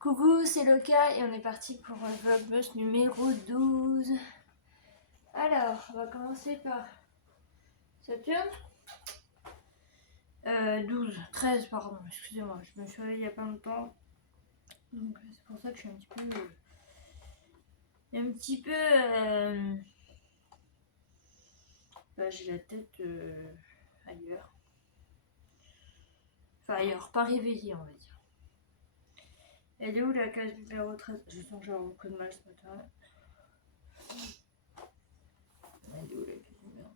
Coucou, c'est Loka et on est parti pour un vlogmas numéro 12. Alors, on va commencer par Saturne. 13, pardon, excusez-moi, je me suis réveillée il n'y a pas longtemps. Donc c'est pour ça que je suis un petit peu j'ai la tête ailleurs. Enfin ailleurs, pas réveillée on va dire. Elle est où la case numéro 13? Je sens que j'ai un coup de mal ce matin. Elle est où la case numéro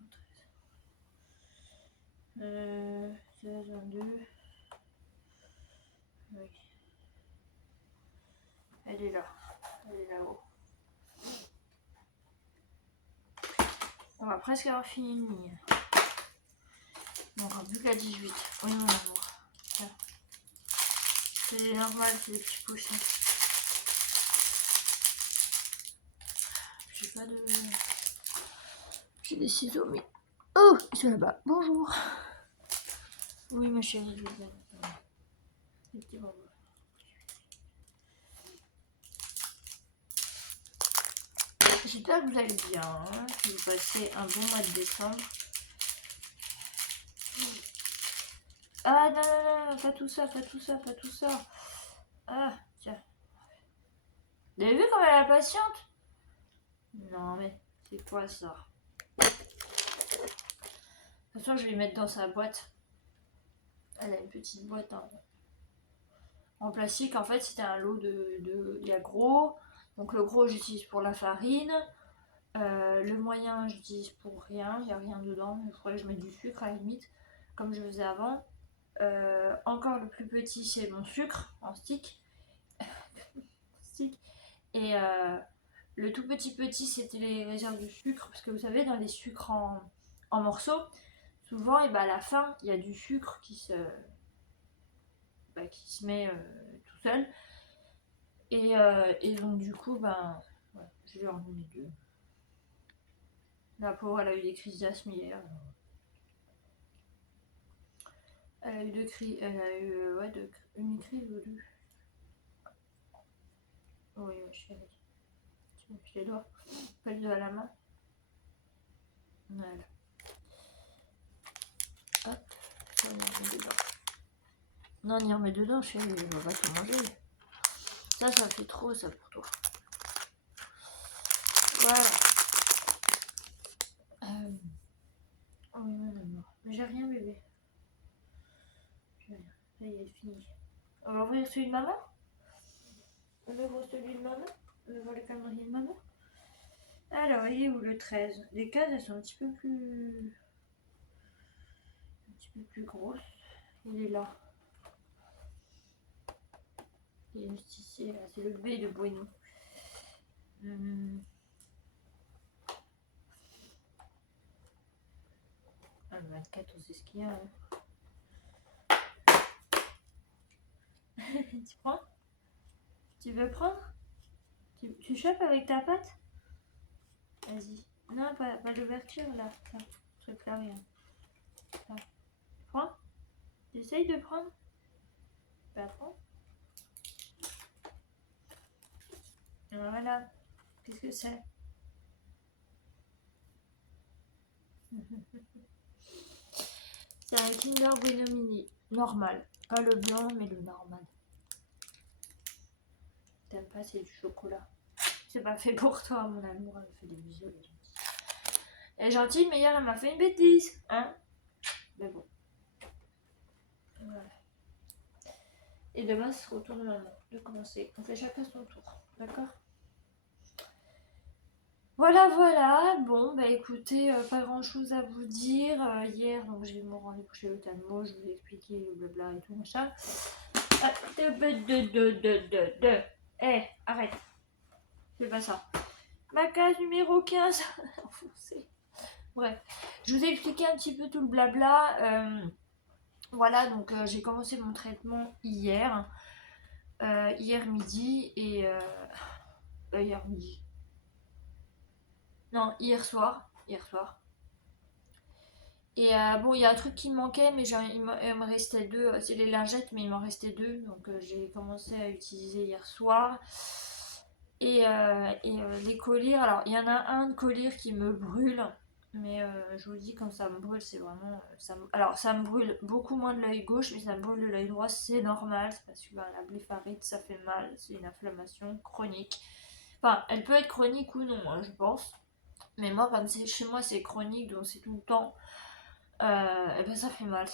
13? 16, 22. Oui. Elle est là. Elle est là-haut. On va presque avoir fini une ligne. On aura plus qu'à 18. Oui mon amour. Tiens. C'est normal, c'est des petits pochets. J'ai pas de... J'ai des ciseaux mais... Oh, ils sont là-bas. Bonjour. Oui ma chérie, je viens. Des petits bonbons. J'espère que vous allez bien, hein, que vous passez un bon mois de décembre. Ah non, non, non, pas tout ça, pas tout ça, pas tout ça. Ah, tiens. Vous avez vu comme elle est patiente? Non mais, c'est quoi ça? De toute façon, je vais les mettre dans sa boîte. Elle a une petite boîte en plastique. En fait, c'était un lot de... Il y a gros. Donc le gros, j'utilise pour la farine. Le moyen, j'utilise pour rien. Il n'y a rien dedans. Il faudrait que je mette du sucre à la limite, comme je faisais avant. Encore le plus petit, c'est mon sucre en stick. Et le tout petit, c'était les réserves de sucre. Parce que vous savez, dans les sucres en morceaux, souvent, et à la fin, il y a du sucre qui se met tout seul. Et donc, du coup, voilà, je lui ai emmené deux. La pauvre, elle a eu des crises d'asthme hier. Elle a eu une crise ou deux. Oui, ma chérie. Tu me files les doigts. Pas le doigt à la main. Voilà. Hop, on y remet dedans. Non, on y remet dedans, chérie, on va tout manger. Ça fait trop, ça, pour toi. Voilà. Oh oui, madame. Mais j'ai rien, bébé. J'ai rien. Ça y est, fini. On va ouvrir celui de maman. On ouvre celui de maman. On ouvre le calendrier de maman. Alors, il est où le 13? Les cases, elles sont un petit peu plus grosses. Il est là. Il est juste ici, là. C'est le B de Bueno. Ah, le 24, on sait ce qu'il y a. Hein. Tu prends? Tu veux prendre? Tu chopes avec ta patte? Vas-y. Non, pas l'ouverture, là. Ça, truc là, rien. Ça. Tu prends? Tu essayes de prendre? Bah, prends. Voilà. Qu'est-ce que c'est? C'est un Kinder Bueno Mini. Normal. Pas le blanc, mais le normal. T'aimes pas, c'est du chocolat. C'est pas fait pour toi, mon amour. Elle me fait des bisous, elle est gentille. Elle est gentille, mais hier, elle m'a fait une bêtise. Hein? Mais bon. Voilà. Et demain, ce sera au tour de maman de commencer. On fait chacun son tour. D'accord? Voilà. Bon, écoutez, pas grand chose à vous dire. Hier, donc j'ai eu mon rendez-vous chez l'ophtalmo. Je vous ai expliqué le blabla et tout, machin. Arrête. C'est pas ça. Ma case numéro 15. Bref, je vous ai expliqué un petit peu tout le blabla. Voilà, donc j'ai commencé mon traitement hier. Hier midi et... hier midi. Non, hier soir. Et bon, il y a un truc qui me manquait, mais il me restait deux. C'est les lingettes, mais il m'en restait deux. Donc j'ai commencé à utiliser hier soir. Les collyres, alors il y en a un de collyre qui me brûle. Mais je vous dis, quand ça me brûle, c'est vraiment. Alors ça me brûle beaucoup moins de l'œil gauche, mais ça me brûle de l'œil droit, c'est normal. C'est parce que la blépharite, ça fait mal. C'est une inflammation chronique. Enfin, elle peut être chronique ou non, hein, je pense. Mais moi, comme c'est chez moi, c'est chronique, donc c'est tout le temps. Et ben ça fait mal,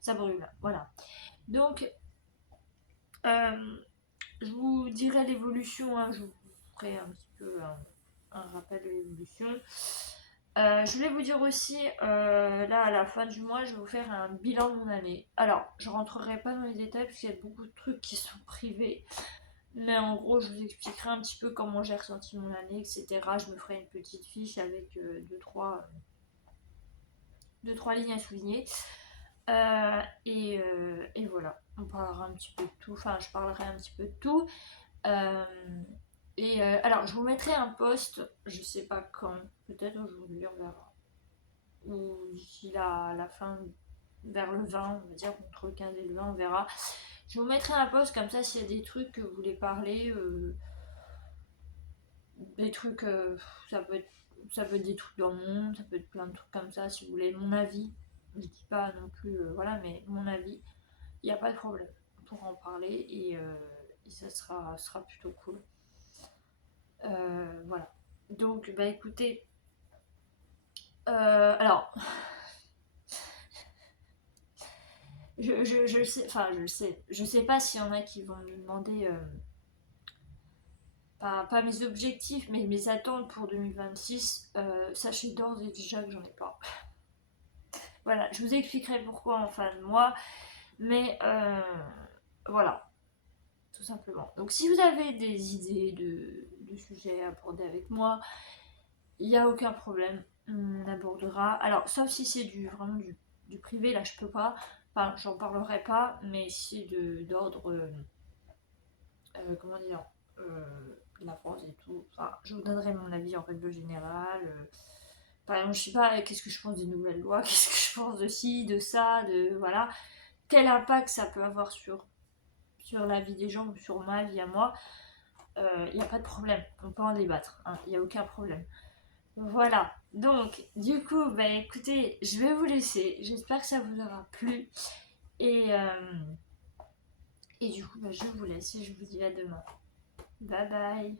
ça brûle, voilà. Donc, euh, je vous dirai l'évolution, hein, je vous ferai un petit peu un rappel de l'évolution. Je voulais vous dire aussi, là à la fin du mois, je vais vous faire un bilan de mon année. Alors, je rentrerai pas dans les détails parce qu'il y a beaucoup de trucs qui sont privés, mais en gros, je vous expliquerai un petit peu comment j'ai ressenti mon année, etc. Je me ferai une petite fiche avec deux, trois lignes à souligner. Et voilà, on parlera un petit peu de tout, enfin je parlerai un petit peu de tout. Euh, alors je vous mettrai un post, je sais pas quand, peut-être aujourd'hui on verra, ou d'ici la fin, vers le 20, on va dire entre le 15 et le 20 on verra. Je vous mettrai un post comme ça s'il y a des trucs que vous voulez parler, des trucs, ça peut être des trucs dans le monde, ça peut être plein de trucs comme ça si vous voulez mon avis. Je dis pas non plus, voilà, mais mon avis. Il n'y a pas de problème. On pourra en parler et ça sera plutôt cool. Voilà. Donc, bah écoutez, alors, je sais, enfin, je sais pas s'il y en a qui vont me demander, pas mes objectifs, mais mes attentes pour 2026. Sachez d'ores et déjà que j'en ai pas. Voilà, je vous expliquerai pourquoi en fin de mois, mais voilà, tout simplement. Donc, si vous avez des idées de sujets à aborder avec moi, il n'y a aucun problème, on abordera. Alors, sauf si c'est vraiment du privé, là je peux pas. Enfin, j'en parlerai pas, mais si c'est d'ordre, comment dire, de la France et tout. Enfin, je vous donnerai mon avis en règle générale. Par exemple, je sais pas, qu'est-ce que je pense des nouvelles lois, qu'est-ce que je pense de ci, de ça, de voilà. Quel impact ça peut avoir sur la vie des gens ou sur ma vie à moi. Il n'y a pas de problème, on peut en débattre, hein, il n'y a aucun problème. Voilà, donc du coup, bah écoutez, je vais vous laisser. J'espère que ça vous aura plu. Et, euh, et du coup, bah, je vous laisse et je vous dis à demain. Bye bye.